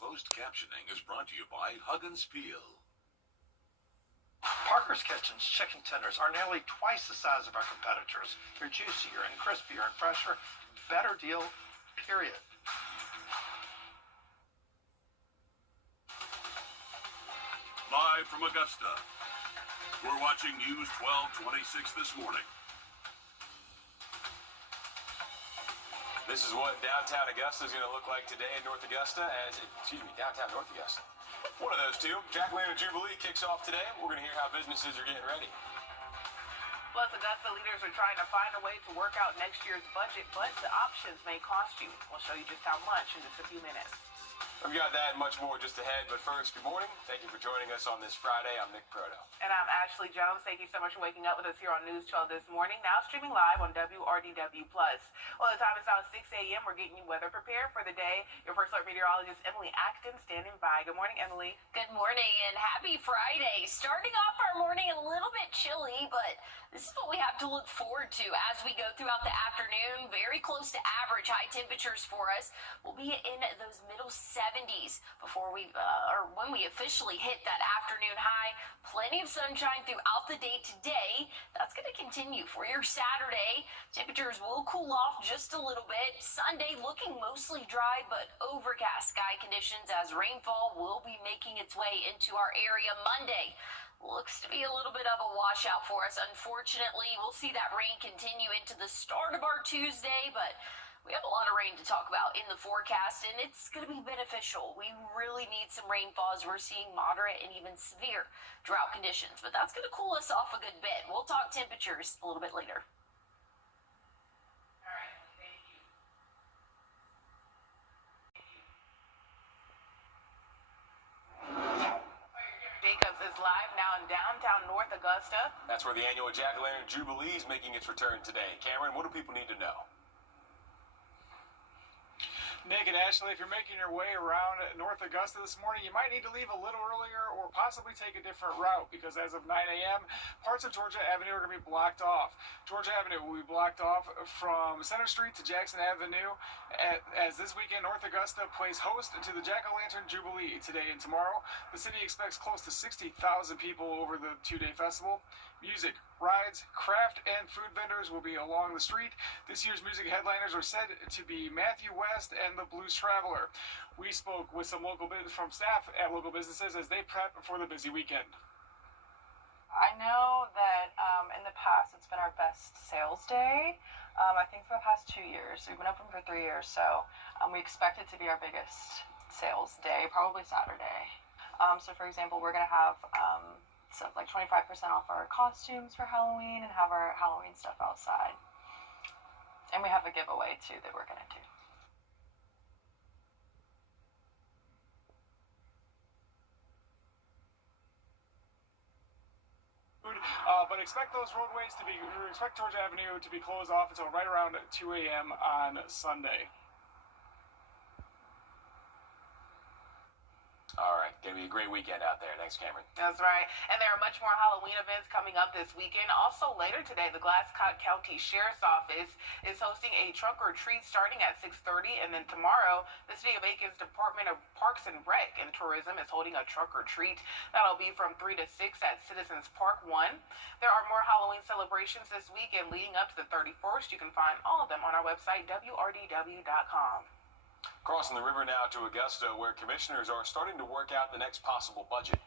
Closed captioning is brought to you by Huggins Peel. Parker's Kitchen's chicken tenders are nearly twice the size of our competitors. They're juicier and crispier and fresher. Better deal, period. Live from Augusta, we're watching News 1226 this morning. This is what downtown Augusta is going to look like today in North Augusta downtown North Augusta. One of those two. Jack-O-Lantern Jubilee kicks off today. We're going to hear how businesses are getting ready. Plus, Augusta leaders are trying to find a way to work out next year's budget, but the options may cost you. We'll show you just how much in just a few minutes. We've got that and much more just ahead, but first, good morning. Thank you for joining us on this Friday. I'm Nick Proto. And I'm Ashley Jones. Thank you so much for waking up with us here on News 12 this morning. Now streaming live on Wrdw+. Well, the time is now 6 a.m. We're getting you weather prepared for the day. Your first alert meteorologist, Emily Acton, standing by. Good morning, Emily. Good morning and happy Friday. Starting off our morning a little bit chilly, but this is what we have to look forward to as we go throughout the afternoon. Very close to average high temperatures for us. We'll be in those middle 70s before when we officially hit that afternoon high. Plenty of sunshine throughout the day today. That's going to continue for your Saturday. Temperatures will cool off just a little bit. Sunday looking mostly dry, but overcast sky conditions as rainfall will be making its way into our area. Monday looks to be a little bit of a washout for us. Unfortunately, we'll see that rain continue into the start of our Tuesday, but we have a lot of rain to talk about in the forecast, and it's going to be beneficial. We really need some rainfall as we're seeing moderate and even severe drought conditions, but that's going to cool us off a good bit. We'll talk temperatures a little bit later. All right, thank you. Jacobs is live now in downtown North Augusta. That's where the annual Jack-O-Lantern Jubilee is making its return today. Cameron, what do people need to know? Nick and Ashley, if you're making your way around North Augusta this morning, you might need to leave a little earlier or possibly take a different route because as of 9 a.m., parts of Georgia Avenue are going to be blocked off. Georgia Avenue will be blocked off from Center Street to Jackson Avenue as this weekend North Augusta plays host to the Jack-O-Lantern Jubilee today and tomorrow. The city expects close to 60,000 people over the two-day festival. Music, rides, craft, and food vendors will be along the street. This year's music headliners are said to be Matthew West and the Blues Traveler. We spoke with some from staff at local businesses as they prep for the busy weekend. I know that in the past it's been our best sales day. I think for the past 2 years. We've been open for 3 years, so we expect it to be our biggest sales day, probably Saturday. So for example, we're going to have like 25% off our costumes for Halloween and have our Halloween stuff outside. And we have a giveaway too that we're going to do. But expect Georgia Avenue to be closed off until right around 2 a.m. on Sunday. All right, going to be a great weekend out there. Thanks, Cameron. That's right. And there are much more Halloween events coming up this weekend. Also later today, the Glasscock County Sheriff's Office is hosting a trunk or treat starting at 6:30. And then tomorrow, the City of Aiken's Department of Parks and Rec and Tourism is holding a trunk or treat. That'll be from 3 to 6 at Citizens Park 1. There are more Halloween celebrations this weekend leading up to the 31st. You can find all of them on our website, wrdw.com. Crossing the river now to Augusta, where commissioners are starting to work out the next possible budget.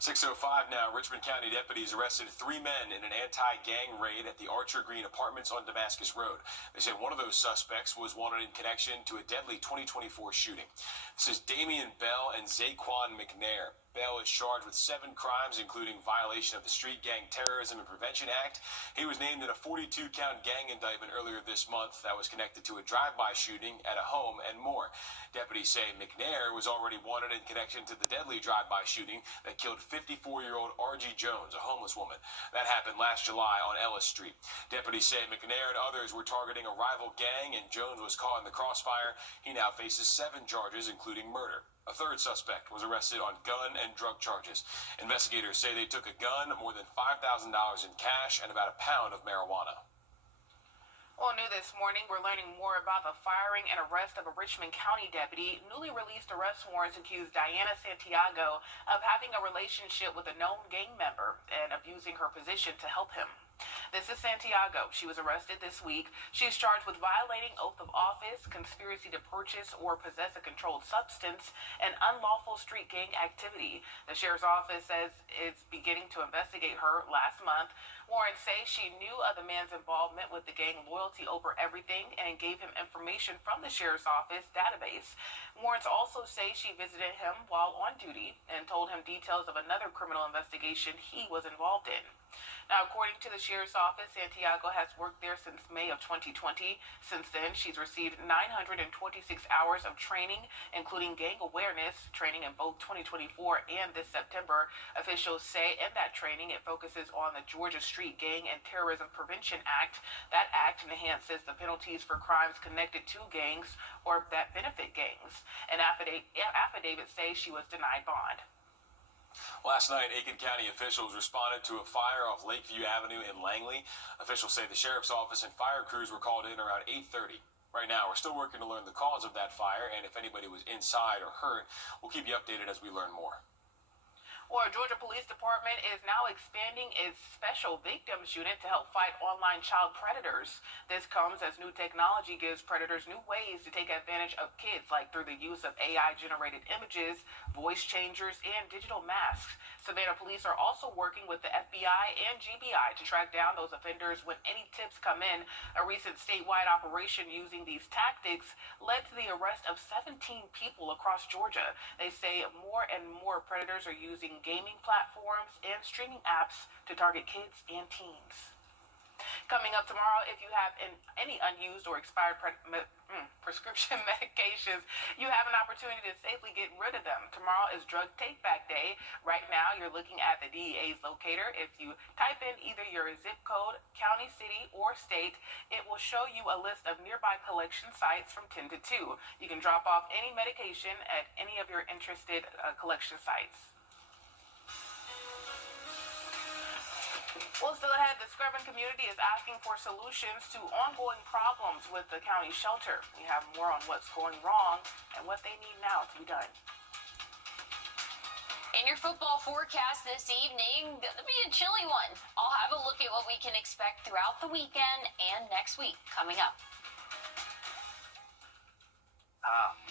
6:05 now, Richmond County deputies arrested 3 men in an anti-gang raid at the Archer Green Apartments on Damascus Road. They say one of those suspects was wanted in connection to a deadly 2024 shooting. This is Damian Bell and Zaquan McNair. Bell is charged with 7 crimes, including violation of the Street Gang Terrorism and Prevention Act. He was named in a 42-count gang indictment earlier this month that was connected to a drive-by shooting at a home and more. Deputies say McNair was already wanted in connection to the deadly drive-by shooting that killed 54-year-old R.G. Jones, a homeless woman. That happened last July on Ellis Street. Deputies say McNair and others were targeting a rival gang, and Jones was caught in the crossfire. He now faces 7 charges, including murder. A 3rd suspect was arrested on gun and drug charges. Investigators say they took a gun, more than $5,000 in cash, and about a pound of marijuana. Well, new this morning, we're learning more about the firing and arrest of a Richmond County deputy. Newly released arrest warrants accuse Diana Santiago of having a relationship with a known gang member and abusing her position to help him. This is Santiago. She was arrested this week. She's charged with violating oath of office, conspiracy to purchase or possess a controlled substance, and unlawful street gang activity. The sheriff's office says it's beginning to investigate her last month. Warrants say she knew of the man's involvement with the gang Loyalty Over Everything and gave him information from the sheriff's office database. Warrants also say she visited him while on duty and told him details of another criminal investigation he was involved in. Now, according to the sheriff's office, Santiago has worked there since May of 2020. Since then, she's received 926 hours of training, including gang awareness training in both 2024 and this September. Officials say in that training, it focuses on the Georgia Street Gang and Terrorism Prevention Act. That act enhances the penalties for crimes connected to gangs or that benefit gangs. An affidavit says she was denied bond. Last night, Aiken County officials responded to a fire off Lakeview Avenue in Langley. Officials say the sheriff's office and fire crews were called in around 8:30. Right now, we're still working to learn the cause of that fire, and if anybody was inside or hurt, we'll keep you updated as we learn more. Well, Georgia Police Department is now expanding its special victims unit to help fight online child predators. This comes as new technology gives predators new ways to take advantage of kids, like through the use of AI-generated images, voice changers, and digital masks. Savannah police are also working with the FBI and GBI to track down those offenders when any tips come in. A recent statewide operation using these tactics led to the arrest of 17 people across Georgia. They say more and more predators are using gaming platforms and streaming apps to target kids and teens. Coming up tomorrow, if you have any unused or expired prescription medications, you have an opportunity to safely get rid of them. Tomorrow is Drug Take-Back Day. Right now, you're looking at the DEA's locator. If you type in either your zip code, county, city, or state, it will show you a list of nearby collection sites from 10 to 2. You can drop off any medication at any of your interested collection sites. Well, still ahead, the Scrubbin community is asking for solutions to ongoing problems with the county shelter. We have more on what's going wrong and what they need now to be done. In your football forecast this evening, gonna be a chilly one. I'll have a look at what we can expect throughout the weekend and next week coming up.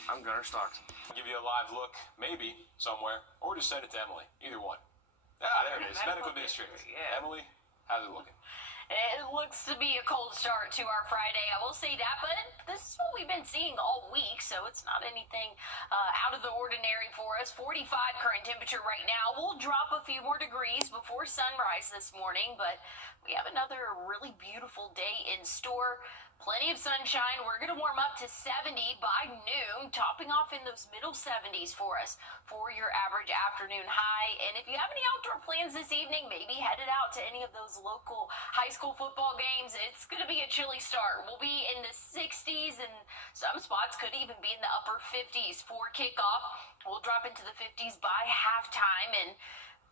I'm Gunnar Starks. Give you a live look, maybe, somewhere, or just send it to Emily. Either one. There it is. Medical District. Yeah. Emily, how's it looking? It looks to be a cold start to our Friday. I will say that, but this is what we've been seeing all week, so it's not anything out of the ordinary for us. 45 current temperature right now. We'll drop a few more degrees before sunrise this morning, but we have another really beautiful day in store. Plenty of sunshine. We're going to warm up to 70 by noon, topping off in those middle 70s for us for your average afternoon high. And if you have any outdoor plans this evening, maybe headed out to any of those local high school football games, it's going to be a chilly start. We'll be in the 60s, and some spots could even be in the upper 50s for kickoff. We'll drop into the 50s by halftime, and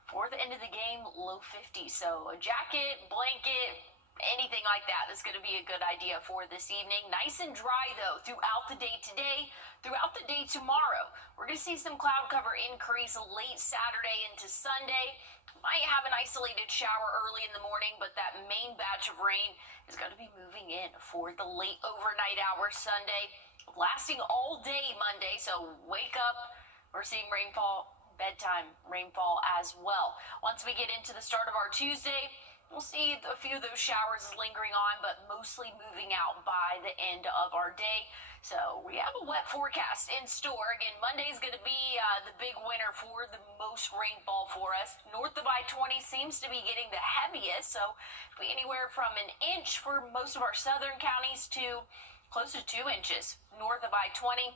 for the end of the game, low 50s. So a jacket, blanket, anything like that is going to be a good idea for this evening. Nice and dry, though, throughout the day today, throughout the day tomorrow. We're going to see some cloud cover increase late Saturday into Sunday. Might have an isolated shower early in the morning, but that main batch of rain is going to be moving in for the late overnight hours Sunday, lasting all day Monday. So wake up, we're seeing rainfall, bedtime rainfall as well. Once we get into the start of our Tuesday, we'll see a few of those showers lingering on, but mostly moving out by the end of our day. So we have a wet forecast in store. Again, Monday is going to be the big winner for the most rainfall for us. North of I-20 seems to be getting the heaviest, so it'll be anywhere from an inch for most of our southern counties to close to 2 inches north of I-20.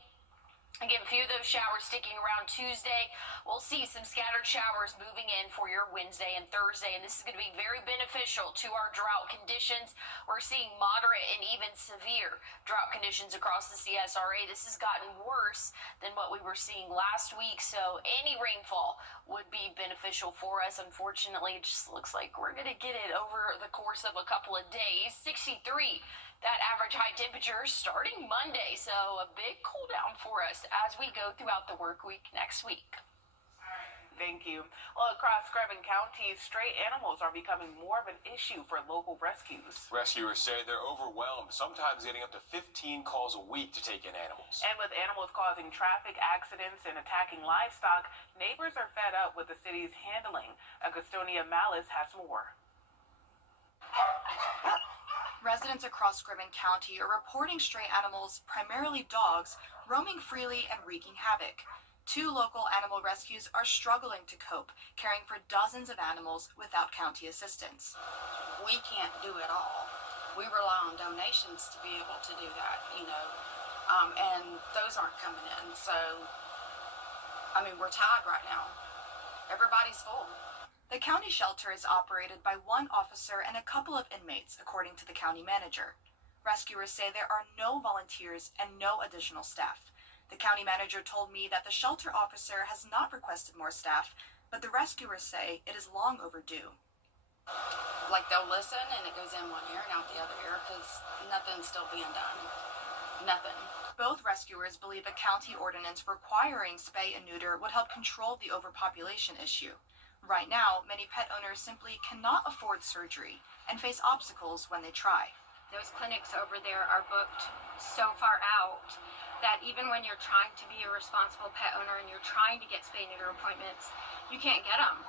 Again, a few of those showers sticking around Tuesday. We'll see some scattered showers moving in for your Wednesday and Thursday, and this is going to be very beneficial to our drought conditions. We're seeing moderate and even severe drought conditions across the CSRA. This has gotten worse than what we were seeing last week, so any rainfall would be beneficial for us. Unfortunately, it just looks like we're going to get it over the course of a couple of days. 63 That average high temperature starting Monday, so a big cool down for us as we go throughout the work week next week. Thank you. Well, across Screven County, stray animals are becoming more of an issue for local rescues. Rescuers say they're overwhelmed, sometimes getting up to 15 calls a week to take in animals. And with animals causing traffic accidents and attacking livestock, neighbors are fed up with the city's handling. Augustonia Malice has more. Residents across Screven County are reporting stray animals, primarily dogs, roaming freely and wreaking havoc. 2 local animal rescues are struggling to cope, caring for dozens of animals without county assistance. We can't do it all. We rely on donations to be able to do that, and those aren't coming in. So, we're tied right now. Everybody's full. The county shelter is operated by 1 officer and a couple of inmates, according to the county manager. Rescuers say there are no volunteers and no additional staff. The county manager told me that the shelter officer has not requested more staff, but the rescuers say it is long overdue. Like, they'll listen and it goes in one ear and out the other ear because nothing's still being done. Nothing. Both rescuers believe a county ordinance requiring spay and neuter would help control the overpopulation issue. Right now, many pet owners simply cannot afford surgery and face obstacles when they try. Those clinics over there are booked so far out that even when you're trying to be a responsible pet owner and you're trying to get spay-neuter appointments, you can't get them.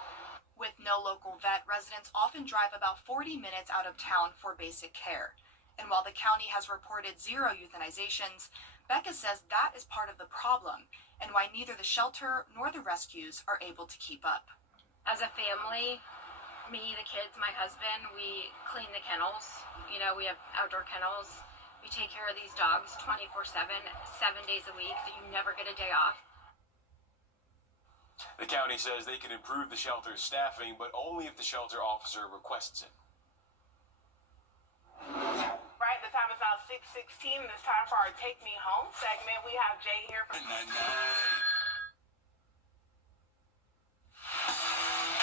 With no local vet, residents often drive about 40 minutes out of town for basic care. And while the county has reported 0 euthanizations, Becca says that is part of the problem and why neither the shelter nor the rescues are able to keep up. As a family, me, the kids, my husband, we clean the kennels. We have outdoor kennels. We take care of these dogs 24/7, 7 days a week. You never get a day off. The county says they can improve the shelter's staffing, but only if the shelter officer requests it. Right, the time is now 6:16, and it's time for our Take Me Home segment. We have Jay here from...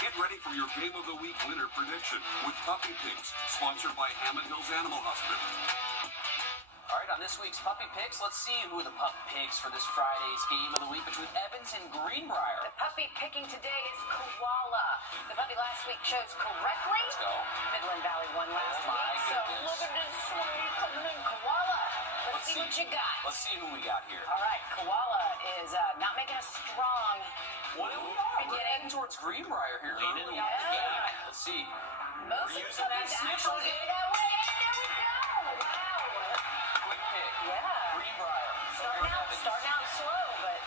Get ready for your Game of the Week winner prediction with Puppy Pigs, sponsored by Hammond Hills Animal Hospital. All right, on this week's Puppy Picks, let's see who are the Pup Pigs for this Friday's Game of the Week between Evans and Greenbrier. The puppy picking today is Koala. The puppy last week chose correctly. Let's go. Midland Valley won last Oh, my week, so goodness. look at this sweet coming in, Koala. Let's see what you got. Let's see who we got here. All right, Koala is not making a strong What do we got? We're beginning. heading towards Greenbrier here. Leaning Early on on the the game. game. Let's see. Most We're of the using that puppies snitch actually again. go that way, and there we go. Wow. Quick pick. Yeah. Greenbrier. Starting out slow, but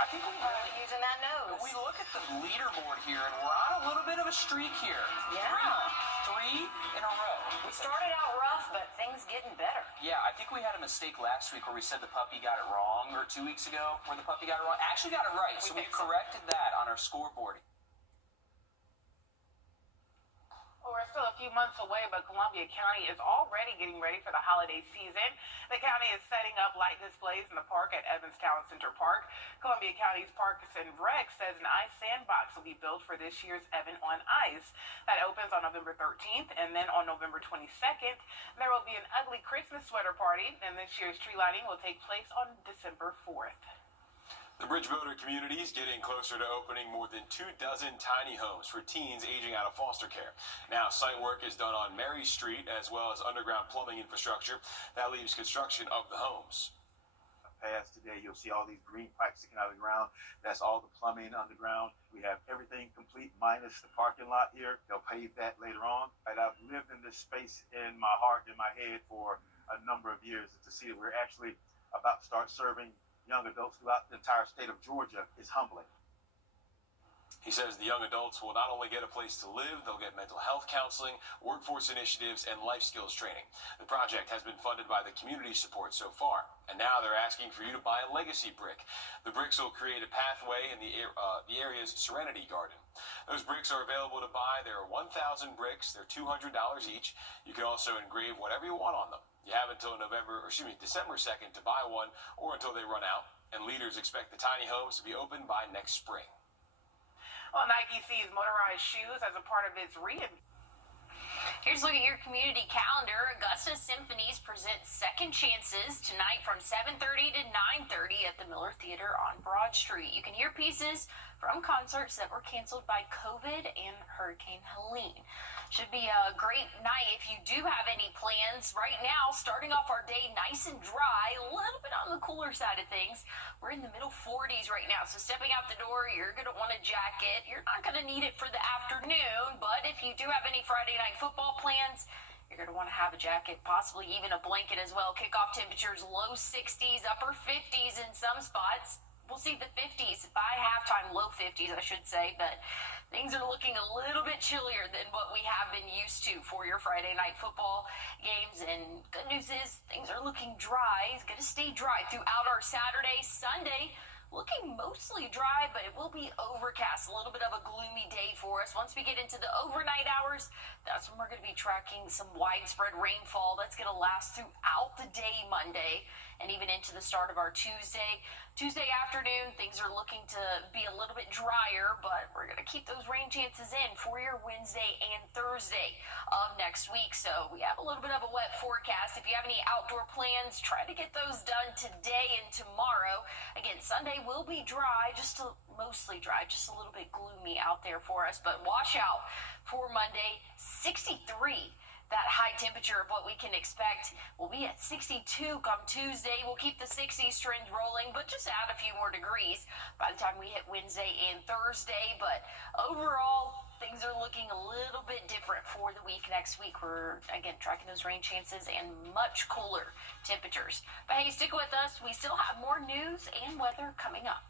I think we have really using that nose. We look at the leaderboard here, and we're on a little bit of a streak here. Yeah. Three in a row. We started out rough, but things getting better. Yeah, I think we had a mistake last week where we said the puppy got it wrong, or 2 weeks ago where the puppy got it wrong. Actually got it right, so we corrected that on our scoreboard. Well, we're still a few months away, but Columbia County is already getting ready for the holiday season. The county is setting up light displays in the park at Evanstown Center Park. Columbia County's Parks and Rec says an ice sandbox will be built for this year's Evan on Ice. That opens on November 13th, and then on November 22nd, there will be an ugly Christmas sweater party, and this year's tree lighting will take place on December 4th. The Bridgewater community is getting closer to opening more than 24 tiny homes for teens aging out of foster care. Now, site work is done on Mary Street as well as underground plumbing infrastructure. That leaves construction of the homes. Past today, you'll see all these green pipes sticking out of the ground. That's all the plumbing underground. We have everything complete minus the parking lot here. They'll pave that later on. And I've lived in this space in my heart, in my head for a number of years. To see that we're actually about to start serving young adults throughout the entire state of Georgia is humbling. He says the young adults will not only get a place to live, they'll get mental health counseling, workforce initiatives, and life skills training. The project has been funded by the community support so far, and now they're asking for you to buy a legacy brick. The bricks will create a pathway in the area's Serenity Garden. Those bricks are available to buy. There are 1,000 bricks. They're $200 each. You can also engrave whatever you want on them. You have until December 2nd to buy one, or until they run out. And leaders expect the tiny homes to be open by next spring. Well, Nike sees motorized shoes as a part of its Here's a look at your community calendar. Augusta Symphonies presents Second Chances tonight from 7:30 to 9:30 at the Miller Theater on Broad Street. You can hear pieces from concerts that were canceled by COVID and Hurricane Helene. Should be a great night if you do have any plans. Right now, starting off our day nice and dry, a little bit on the cooler side of things. We're in the middle 40s right now, so stepping out the door, you're going to want a jacket. You're not going to need it for the afternoon, but if you do have any Friday night football plans, you're going to want to have a jacket, possibly even a blanket as well. Kickoff temperatures low 60s, upper 50s in some spots. We'll see the 50s by halftime, low 50s, I should say, but things are looking a little bit chillier than what we have been used to for your Friday night football games. And good news is things are looking dry. It's going to stay dry throughout our Saturday, Sunday. Looking mostly dry, but it will be overcast. A little bit of a gloomy day for us. Once we get into the overnight hours, that's when we're going to be tracking some widespread rainfall. That's going to last throughout the day Monday and even into the start of our Tuesday. Tuesday afternoon, things are looking to be a little bit drier, but we're going to keep those rain chances in for your Wednesday and Thursday of next week. So we have a little bit of a wet forecast. If you have any outdoor plans, try to get those done today and tomorrow. Again, Sunday will be dry, mostly dry, just a little bit gloomy out there for us, but wash out for Monday, 63. That high temperature of what we can expect will be at 62 come Tuesday. We'll keep the 60s trend rolling, but just add a few more degrees by the time we hit Wednesday and Thursday. But overall, things are looking a little bit different for the week next week. We're, again, tracking those rain chances and much cooler temperatures. But hey, stick with us. We still have more news and weather coming up.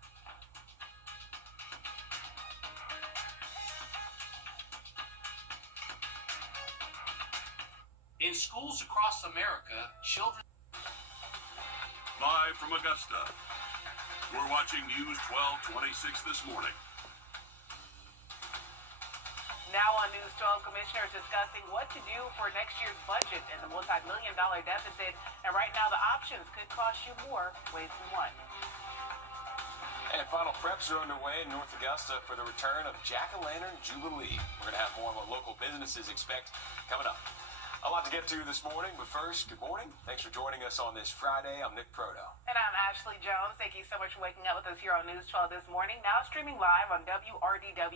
In schools across America, children... Live from Augusta, we're watching News 1226 this morning. Now on News 12, commissioners discussing what to do for next year's budget and the multi-million-dollar deficit. And right now, the options could cost you more ways than one. And final preps are underway in North Augusta for the return of Jack-o'-lantern Jubilee. We're going to have more on what local businesses expect coming up. A lot to get to this morning, but first, good morning. Thanks for joining us on this Friday. I'm Nick Proto. And I'm Ashley Jones. Thank you so much for waking up with us here on News 12 this morning. Now streaming live on Wrdw+.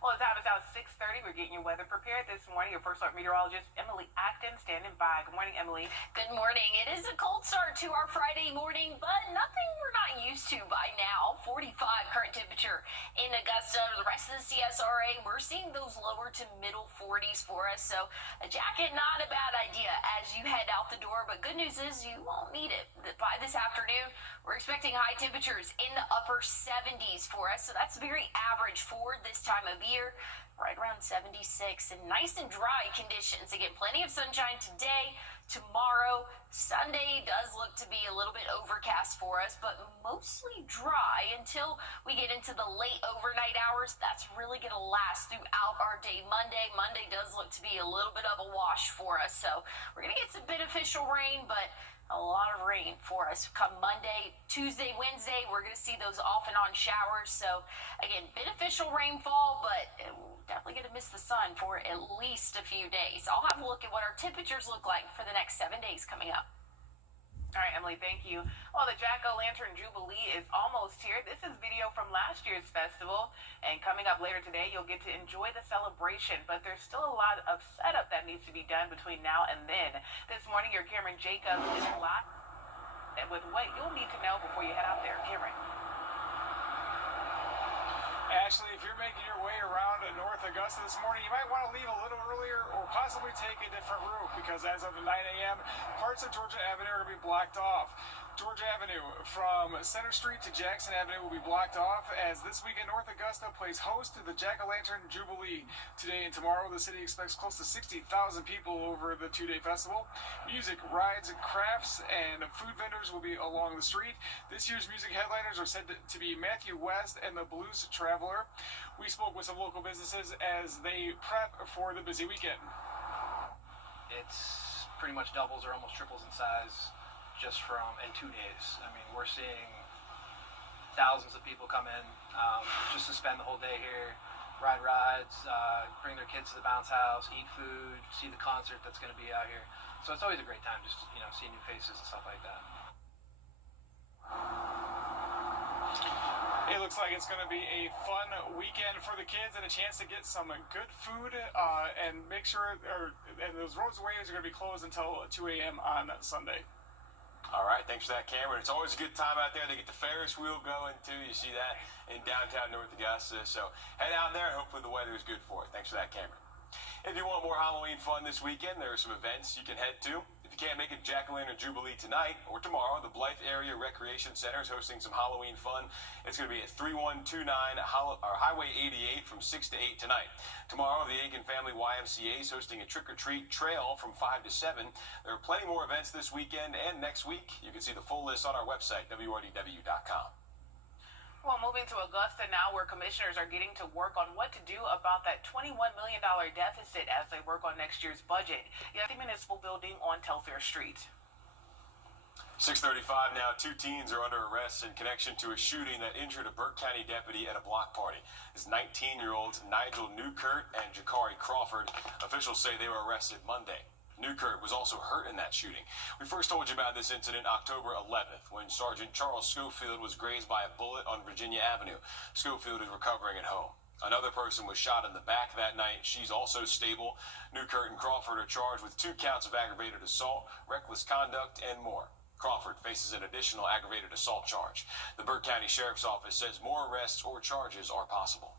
Well, the time is now 6:30. We're getting your weather prepared this morning. Your first alert meteorologist, Emily Acton, standing by. Good morning, Emily. Good morning. It is a cold start to our Friday morning, but nothing we're not used to by now. 45 current temperature in Augusta. The rest of the CSRA, we're seeing those lower to middle 40s for us. So a jacket, not a bad idea as you head out the door, but good news is you won't need it. By this afternoon, we're expecting high temperatures in the upper 70s for us, so that's very average for this time of year, right around 76, and nice and dry conditions. Again, plenty of sunshine today. Tomorrow, Sunday does look to be a little bit overcast for us, but mostly dry until we get into the late overnight hours. That's really going to last throughout our day Monday. Monday does look to be a little bit of a wash for us, so we're going to get some beneficial rain, but a lot of rain for us come Monday, Tuesday, Wednesday. We're going to see those off and on showers. So, again, beneficial rainfall, but we're definitely going to miss the sun for at least a few days. I'll have a look at what our temperatures look like for the next 7 days coming up. All right, Emily, thank you. Well, the Jack-o'-lantern Jubilee is almost here. This is video from last year's festival, and coming up later today, you'll get to enjoy the celebration, but there's still a lot of setup that needs to be done between now and then. This morning, your Cameron Jacobs is live with what you'll need to know before you head out there. Cameron. Ashley, if you're making your way around North Augusta this morning, you might want to leave a little earlier or possibly take a different route because as of 9 a.m., parts of Georgia Avenue are going to be blocked off. Georgia Avenue from Center Street to Jackson Avenue will be blocked off as this weekend North Augusta plays host to the Jack-o'-lantern Jubilee. Today and tomorrow, the city expects close to 60,000 people over the two-day festival. Music, rides, crafts, and food vendors will be along the street. This year's music headliners are said to be Matthew West and the Blues Traveler. We spoke with some local businesses as they prep for the busy weekend. It's pretty much doubles or almost triples in size just in 2 days. I mean, we're seeing thousands of people come in just to spend the whole day here. ride rides, bring their kids to the bounce house, eat food, see the concert that's going to be out here. So it's always a great time just, see new faces and stuff like that. It looks like it's going to be a fun weekend for the kids and a chance to get some good food and make sure, and those roadways are going to be closed until 2 a.m. on Sunday. All right, thanks for that, Cameron. It's always a good time out there. They get the Ferris wheel going, too. You see that in downtown North Augusta. So head out there, and hopefully the weather is good for it. Thanks for that, Cameron. If you want more Halloween fun this weekend, there are some events you can head to. If you can't make it to Jack-O-Lantern Jubilee tonight or tomorrow, the Blythe Area Recreation Center is hosting some Halloween fun. It's going to be at 3129 Highway 88 from 6 to 8 tonight. Tomorrow, the Aiken Family YMCA is hosting a trick-or-treat trail from 5 to 7. There are plenty more events this weekend and next week. You can see the full list on our website, wrdw.com. Well, moving to Augusta now, where commissioners are getting to work on what to do about that $21 million deficit as they work on next year's budget. You have the municipal building on Telfair Street. 6:35 now. 2 teens are under arrest in connection to a shooting that injured a Burke County deputy at a block party. It's 19-year-olds Nigel Newkirk and Jakari Crawford. Officials say they were arrested Monday. Newkirk was also hurt in that shooting. We first told you about this incident October 11th when Sergeant Charles Schofield was grazed by a bullet on Virginia Avenue. Schofield is recovering at home. Another person was shot in the back that night. She's also stable. Newkirk and Crawford are charged with 2 counts of aggravated assault, reckless conduct, and more. Crawford faces an additional aggravated assault charge. The Burke County Sheriff's Office says more arrests or charges are possible.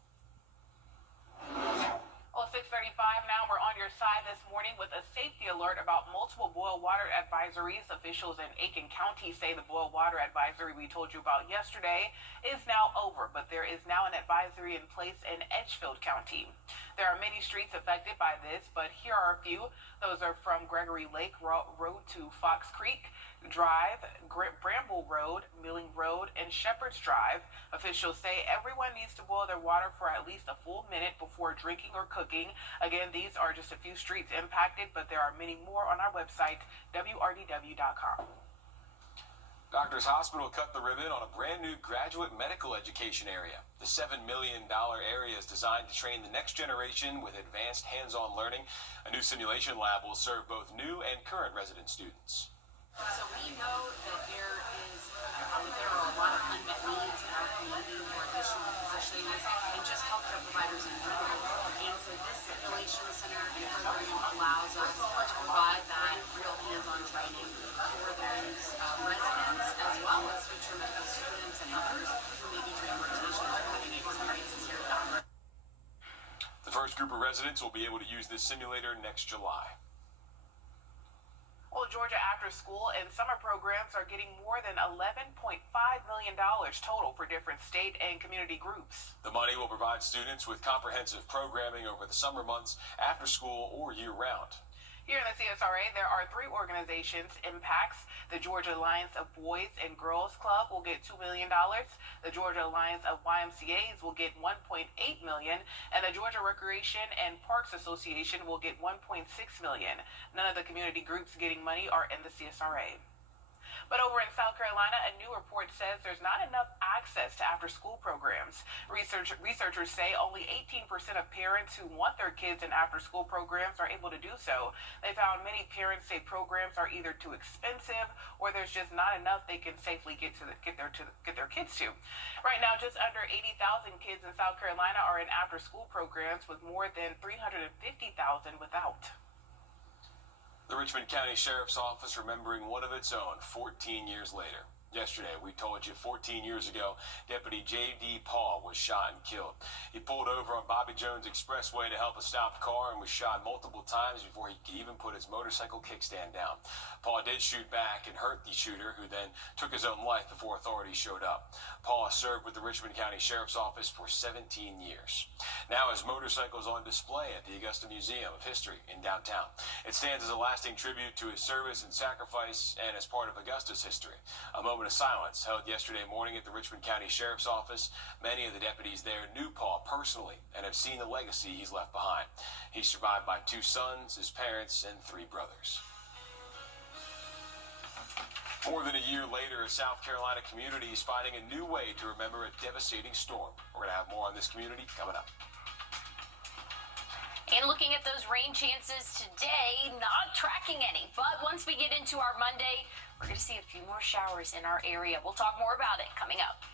Well, 6:35 now, we're on your side this morning with a safety alert about multiple boil water advisories. Officials in Aiken County say the boil water advisory we told you about yesterday is now over, but there is now an advisory in place in Edgefield County. There are many streets affected by this, but here are a few. Those are from Gregory Lake Road to Fox Creek Drive, Bramble Road, Milling Road, and Shepherd's Drive. Officials say everyone needs to boil their water for at least a full minute before drinking or cooking. Again, these are just a few streets impacted, but there are many more on our website, wrdw.com. Doctors Hospital cut the ribbon on a brand new graduate medical education area. The $7 million area is designed to train the next generation with advanced hands-on learning. A new simulation lab will serve both new and current resident students. So we know that there are a lot of unmet needs in our community for additional physicians and just healthcare providers in general. And so this simulation center and program allows us to provide that real hands-on training for those residents as well as future medical students and others who may be doing rotations or having experiences here at Doctor. The first group of residents will be able to use this simulator next July. Well, Georgia After School and summer programs are getting more than $11.5 million total for different state and community groups. The money will provide students with comprehensive programming over the summer months, after school, or year-round. Here in the CSRA, there are 3 organizations. Impacts. The Georgia Alliance of Boys and Girls Club will get $2 million. The Georgia Alliance of YMCAs will get $1.8 million. And the Georgia Recreation and Parks Association will get $1.6 million. None of the community groups getting money are in the CSRA. But over in South Carolina, a new report says there's not enough access to after-school programs. Researchers say only 18% of parents who want their kids in after-school programs are able to do so. They found many parents say programs are either too expensive or there's just not enough they can safely get their kids to. Right now, just under 80,000 kids in South Carolina are in after-school programs, with more than 350,000 without. The Richmond County Sheriff's Office remembering one of its own 14 years later. Yesterday, we told you 14 years ago, Deputy J.D. Paul was shot and killed. He pulled over on Bobby Jones Expressway to help a stopped car and was shot multiple times before he could even put his motorcycle kickstand down. Paul did shoot back and hurt the shooter, who then took his own life before authorities showed up. Paul served with the Richmond County Sheriff's Office for 17 years. Now his motorcycle is on display at the Augusta Museum of History in downtown. It stands as a lasting tribute to his service and sacrifice and as part of Augusta's history. A moment of silence held yesterday morning at the Richmond County Sheriff's Office. Many of the deputies there knew Paul personally and have seen the legacy he's left behind. He's survived by 2 sons, his parents, and 3 brothers. More than a year later, a South Carolina community is finding a new way to remember a devastating storm. We're going to have more on this community coming up. And looking at those rain chances today, not tracking any. But once we get into our Monday, we're going to see a few more showers in our area. We'll talk more about it coming up.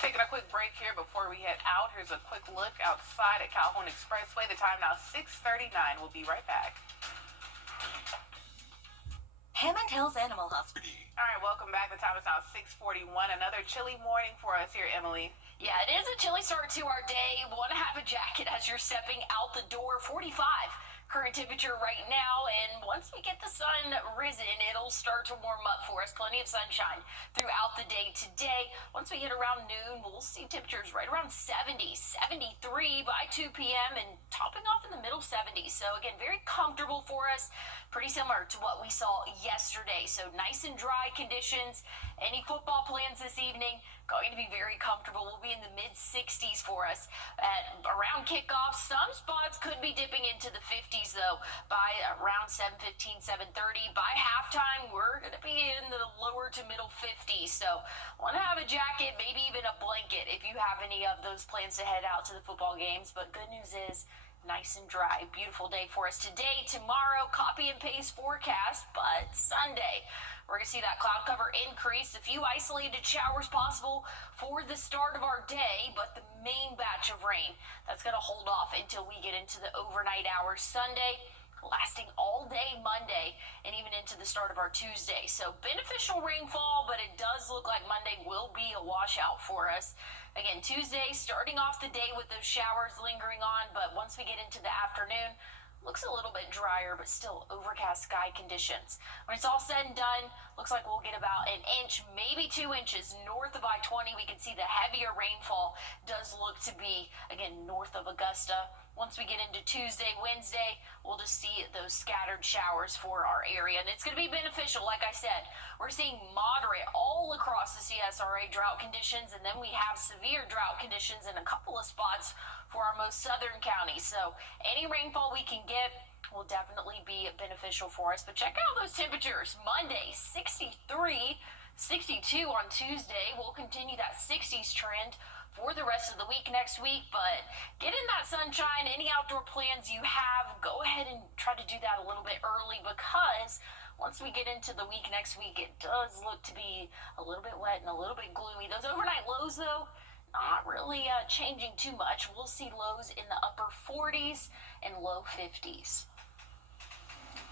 Taking a quick break here before we head out. Here's a quick look outside at Calhoun Expressway. The time now 6:39. We'll be right back. Hammond Hills Animal Hospital. All right, welcome back. The time is now 6:41. Another chilly morning for us here, Emily. Yeah, it is a chilly start to our day. Want to have a jacket as you're stepping out the door. 45 current temperature right now, and once we get the sun risen, it'll start to warm up for us. Plenty of sunshine throughout the day today. Once we get around noon, we'll see temperatures right around 70, 73 by 2 p.m. and topping off in the middle 70s. So again, very comfortable for us. Pretty similar to what we saw yesterday. So nice and dry conditions. Any football plans this evening? Going to be very comfortable. We'll be in the mid-60s for us at around kickoff. Some spots could be dipping into the 50s, though, by around 7:15, 7:30. By halftime, we're going to be in the lower to middle 50s. So want to have a jacket, maybe even a blanket if you have any of those plans to head out to the football games. But good news is, nice and dry. Beautiful day for us today. Tomorrow, copy and paste forecast, but Sunday, we're going to see that cloud cover increase. A few isolated showers possible for the start of our day, but the main batch of rain, that's going to hold off until we get into the overnight hours Sunday, lasting all day Monday and even into the start of our Tuesday. So beneficial rainfall, but it does look like Monday will be a washout for us. Again, Tuesday starting off the day with those showers lingering on, but once we get into the afternoon, looks a little bit drier, but still overcast sky conditions. When it's all said and done, looks like we'll get about an inch, maybe 2 inches north of I-20. We can see the heavier rainfall does look to be, again, north of Augusta. Once we get into Tuesday, Wednesday, we'll just see those scattered showers for our area. And it's going to be beneficial. Like I said, we're seeing moderate all across the CSRA drought conditions, and then we have severe drought conditions in a couple of spots for our most southern counties. So any rainfall we can get will definitely be beneficial for us. But check out those temperatures. Monday, 63, 62 on Tuesday. We'll continue that 60s trend for the rest of the week next week, but get in that sunshine. Any outdoor plans you have, go ahead and try to do that a little bit early, because once we get into the week next week, it does look to be a little bit wet and a little bit gloomy. Those overnight lows, though, not really changing too much. We'll see lows in the upper 40s and low 50s.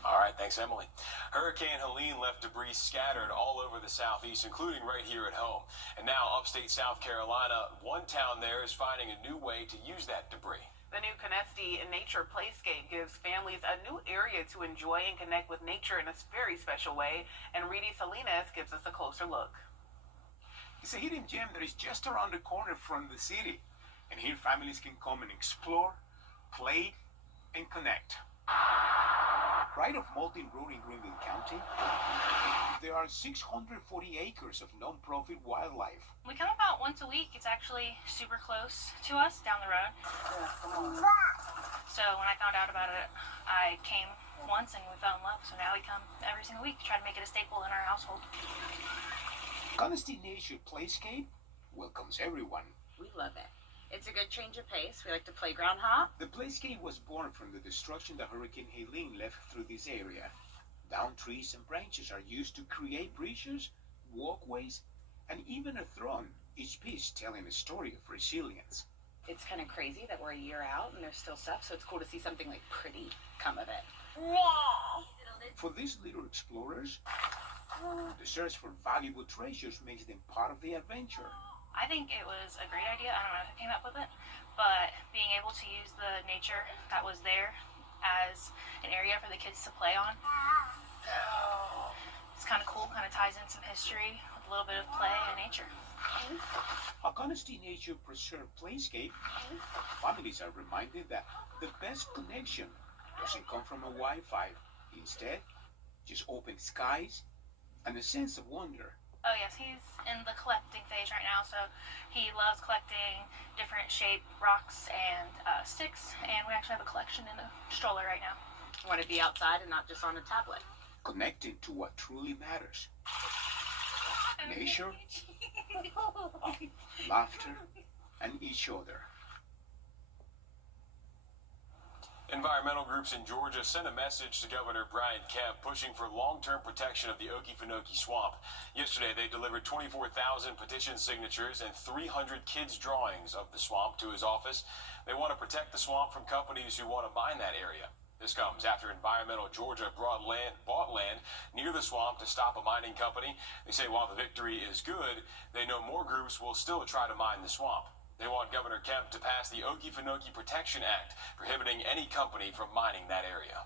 All right, thanks, Emily. Hurricane Helene left debris scattered all over the southeast, including right here at home. And now upstate South Carolina, one town there is finding a new way to use that debris. The new Canesti Nature Playscape gives families a new area to enjoy and connect with nature in a very special way. And Reedy Salinas gives us a closer look. It's a hidden gem that is just around the corner from the city. And here families can come and explore, play, and connect. Right off Moulton Road in Greenville County, there are 640 acres of non-profit wildlife. We come about once a week. It's actually super close to us down the road. So when I found out about it, I came once and we fell in love. So now we come every single week to try to make it a staple in our household. Canesti Nature Playscape welcomes everyone. We love it. It's a good change of pace. We like to playground hop. The playscape was born from the destruction that Hurricane Helene left through this area. Downed trees and branches are used to create bridges, walkways, and even a throne, each piece telling a story of resilience. It's kind of crazy that we're a year out and there's still stuff, so it's cool to see something like pretty come of it. For these little explorers, the search for valuable treasures makes them part of the adventure. I think it was a great idea. I don't know who came up with it, but being able to use the nature that was there as an area for the kids to play on, it's kind of cool, kind of ties in some history with a little bit of play and nature. At Canesti Nature Preserve Playscape, families are reminded that the best connection doesn't come from a Wi-Fi. Instead, just open skies and a sense of wonder. Oh yes, he's in the collecting phase right now, so he loves collecting different shaped rocks and sticks, and we actually have a collection in a stroller right now. I want to be outside and not just on a tablet. Connecting to what truly matters. Nature, laughter, and each other. Environmental groups in Georgia sent a message to Governor Brian Kemp pushing for long-term protection of the Okefenokee Swamp. Yesterday, they delivered 24,000 petition signatures and 300 kids' drawings of the swamp to his office. They want to protect the swamp from companies who want to mine that area. This comes after Environmental Georgia bought land near the swamp to stop a mining company. They say while the victory is good, they know more groups will still try to mine the swamp. They want Governor Kemp to pass the Okefenokee Protection Act, prohibiting any company from mining that area.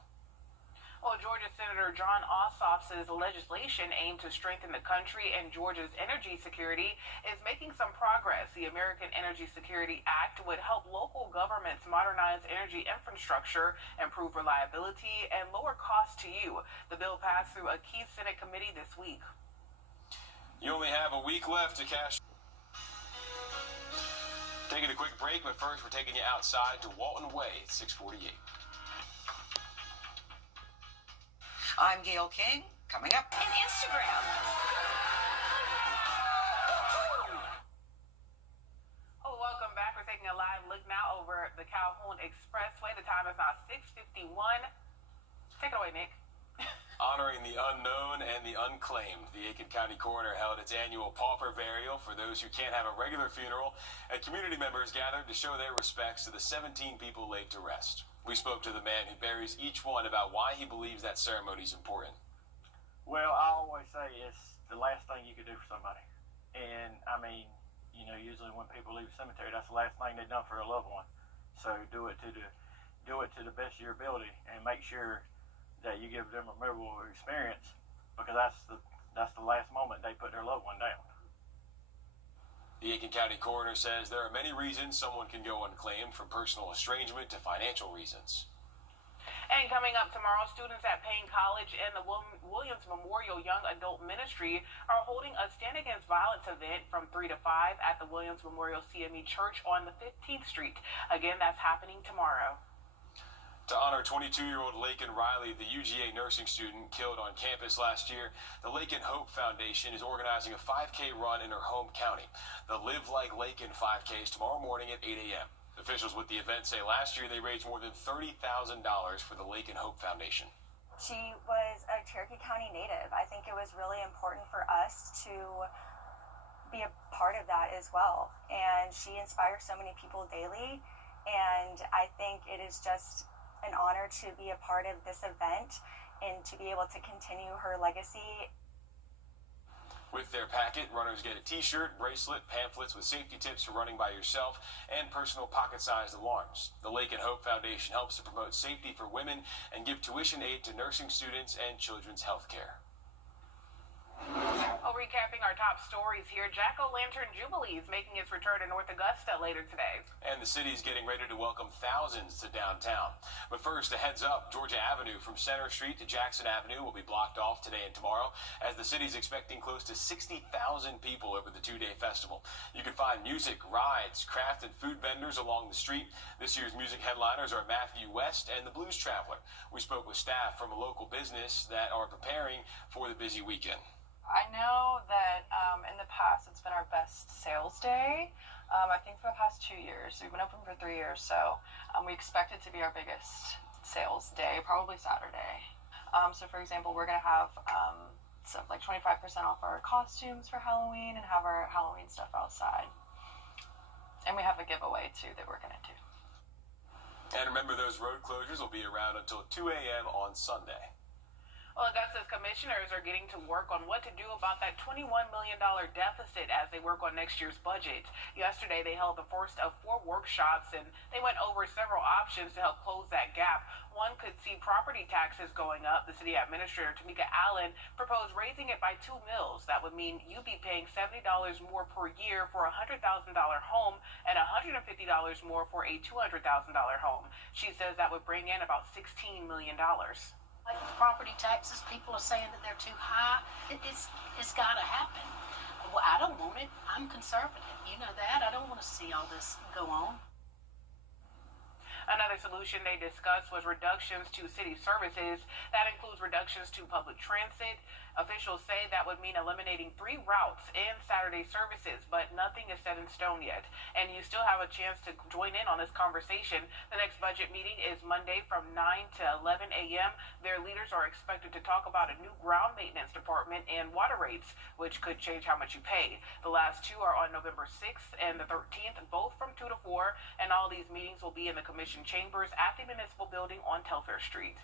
Well, Georgia Senator John Ossoff's legislation aimed to strengthen the country and Georgia's energy security is making some progress. The American Energy Security Act would help local governments modernize energy infrastructure, improve reliability, and lower costs to you. The bill passed through a key Senate committee this week. You only have a week left to cash. Taking a quick break, but first we're taking you outside to Walton Way at 648. I'm Gail King. Coming up. And Instagram. Oh, welcome back. We're taking a live look now over the Calhoun Expressway. The time is now 6:51. Take it away, Nick. Honoring the unknown and the unclaimed, the Aiken County Coroner held its annual pauper burial for those who can't have a regular funeral, and community members gathered to show their respects to the 17 people laid to rest. We spoke to the man who buries each one about why he believes that ceremony is important. Well, I always say it's the last thing you could do for somebody. And, I mean, you know, usually when people leave a cemetery, that's the last thing they've done for a loved one. So do it to the best of your ability and make sure that you give them a memorable experience, because that's the last moment they put their loved one down. The Aiken County Coroner says there are many reasons someone can go unclaimed, from personal estrangement to financial reasons. And coming up tomorrow, students at Payne College and the Williams Memorial Young Adult Ministry are holding a Stand Against Violence event from 3 to 5 at the Williams Memorial CME Church on the 15th Street. Again, that's happening tomorrow. To honor 22-year-old Laken Riley, the UGA nursing student killed on campus last year, the Laken Hope Foundation is organizing a 5K run in her home county. The Live Like Laken 5K is tomorrow morning at 8 a.m. Officials with the event say last year they raised more than $30,000 for the Laken Hope Foundation. She was a Cherokee County native. I think it was really important for us to be a part of that as well. And she inspires so many people daily. And I think it is just an honor to be a part of this event and to be able to continue her legacy. With their packet, runners get a t-shirt, bracelet, pamphlets with safety tips for running by yourself, and personal pocket-sized alarms. The Laken Hope Foundation helps to promote safety for women and give tuition aid to nursing students and children's health care. Well, recapping our top stories here, Jack-O-Lantern Jubilee is making its return to North Augusta later today. And the city's getting ready to welcome thousands to downtown. But first, a heads up, Georgia Avenue from Center Street to Jackson Avenue will be blocked off today and tomorrow, as the city's expecting close to 60,000 people over the two-day festival. You can find music, rides, craft, and food vendors along the street. This year's music headliners are Matthew West and the Blues Traveler. We spoke with staff from a local business that are preparing for the busy weekend. I know that in the past it's been our best sales day. I think for the past 2 years. We've been open for 3 years, so we expect it to be our biggest sales day, probably Saturday. So for example, we're going to have like 25% off our costumes for Halloween and have our Halloween stuff outside. And we have a giveaway too that we're going to do. And remember, those road closures will be around until 2 a.m. on Sunday. Well, Augusta's commissioners are getting to work on what to do about that $21 million deficit as they work on next year's budget. Yesterday, they held the first of 4 workshops, and they went over several options to help close that gap. One could see property taxes going up. The city administrator, Tamika Allen, proposed raising it by 2 mills. That would mean you'd be paying $70 more per year for a $100,000 home and $150 more for a $200,000 home. She says that would bring in about $16 million. Like the property taxes, people are saying that they're too high. It's got to happen. Well, I don't want it. I'm conservative. You know that. I don't want to see all this go on. Another solution they discussed was reductions to city services. That includes reductions to public transit, Officials say that would mean eliminating 3 routes and Saturday services, but nothing is set in stone yet. And you still have a chance to join in on this conversation. The next budget meeting is Monday from 9 to 11 a.m. Their leaders are expected to talk about a new ground maintenance department and water rates, which could change how much you pay. The last 2 are on November 6th and the 13th, both from 2 to 4, and all these meetings will be in the commission chambers at the municipal building on Telfair Street.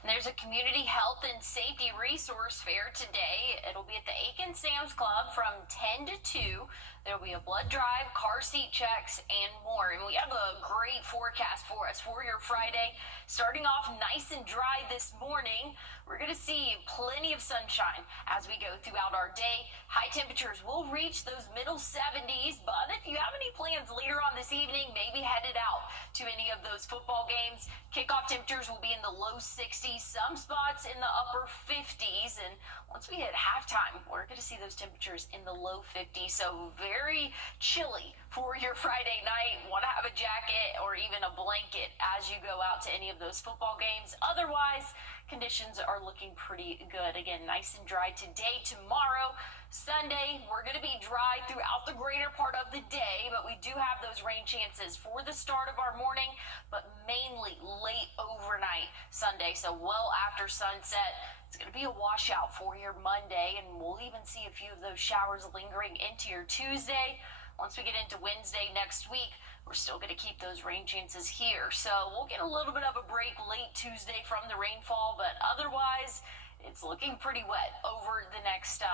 And there's a community health and safety resource fair today. It'll be at the Aiken Sam's Club from 10 to 2. There'll be a blood drive, car seat checks, and more. And we have a great forecast for us for your Friday. Starting off nice and dry this morning, we're going to see plenty of sunshine as we go throughout our day. High temperatures will reach those middle 70s, but if you have any plans later on this evening, maybe headed out to any of those football games, kickoff temperatures will be in the low 60s, some spots in the upper 50s, and once we hit halftime, we're going to see those temperatures in the low 50s, so very chilly for your Friday night. Want to have a jacket or even a blanket as you go out to any of those football games. Otherwise, conditions are looking pretty good. Again, nice and dry today. Tomorrow, Sunday, we're going to be dry throughout the greater part of the day, but we do have those rain chances for the start of our morning, but mainly late overnight Sunday, so well after sunset. It's going to be a washout for your Monday, and we'll even see a few of those showers lingering into your Tuesday. Once we get into Wednesday next week, we're still going to keep those rain chances here. So we'll get a little bit of a break late Tuesday from the rainfall, but otherwise, it's looking pretty wet over the next,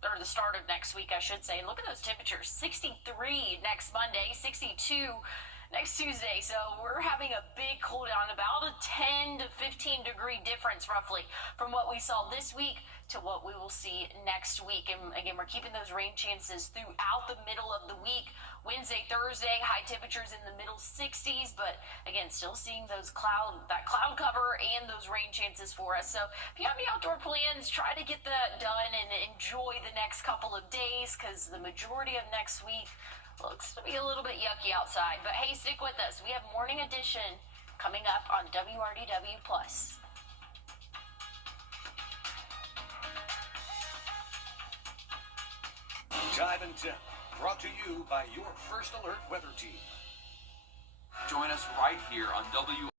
or the start of next week, I should say. And look at those temperatures, 63 next Monday, 62 next Tuesday. So we're having a big cool down, about a 10 to 15 degree difference roughly from what we saw this week to what we will see next week. And again, we're keeping those rain chances throughout the middle of the week. Wednesday, Thursday, high temperatures in the middle 60s, but again, still seeing those that cloud cover and those rain chances for us. So if you have any outdoor plans, try to get that done and enjoy the next couple of days, because the majority of next week looks to be a little bit yucky outside. But hey, stick with us. We have Morning Edition coming up on WRDW+. Time and Tip, brought to you by your First Alert Weather Team. Join us right here on